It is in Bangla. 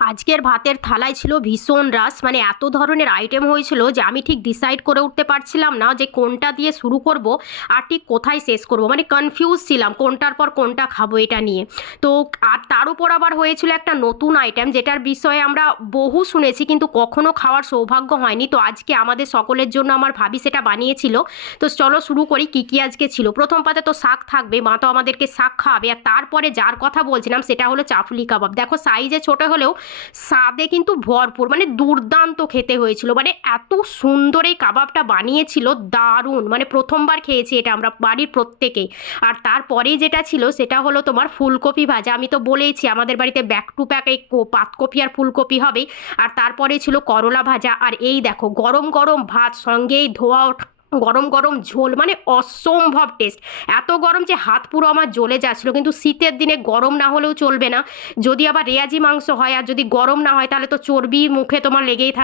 আজকের ভাতের থালায় ছিল ভীষণ রাস, মানে এত ধরনের আইটেম হয়েছিল যে আমি ঠিক ডিসাইড করে উঠতে পারছিলাম না যে কোনটা দিয়ে শুরু করব আর ঠিক কোথায় শেষ করব, মানে কনফিউজ ছিলাম কোনটার পর কোনটা খাবো এটা নিয়ে। তো আর তার উপর আবার হয়েছিল একটা নতুন আইটেম যেটার বিষয়ে আমরা বহু শুনেছি কিন্তু কখনো খাওয়ার সৌভাগ্য হয়নি। তো আজকে আমাদের সকলের জন্য আমার ভাবি সেটা বানিয়েছিল। তো চলো শুরু করি কী কী আজকে ছিল। প্রথম পাতে তো শাক থাকবে, মা তো আমাদেরকে শাক খাওয়াবে। আর তারপরে যার কথা বলছিলাম সেটা হলো চাফুলি কাবাব। দেখো সাইজে ছোট হলেও স্বাদে কিন্তু ভরপুর, মানে দুর্দান্ত খেতে হয়েছিল। মানে এত সুন্দর এই কাবাবটা বানিয়েছিল, দারুণ, মানে প্রথমবার খেয়েছি এটা আমরা বাড়ির প্রত্যেকেই। আর তারপরেই যেটা ছিল সেটা হলো তোমার ফুলকপি ভাজা। আমি তো বলেইছি আমাদের বাড়িতে ব্যাক টু ব্যাক এই পাতকপি আর ফুলকপি হবেই। আর তারপরে ছিল করলা ভাজা। আর এই দেখো গরম গরম ভাত, সঙ্গেই ধোয়া গরম গরম ঝোল, মানে অসম্ভব টেস্ট। এত গরম যে হাত পুরো আমার জ্বলে যাচ্ছিল। কিন্তু শীতের দিনে গরম না হলেও চলবে না, যদি আবার রেয়াজি মাংস হয় আর যদি গরম না হয় তাহলে তো চর্বি মুখে তোমার লেগেই থাকে।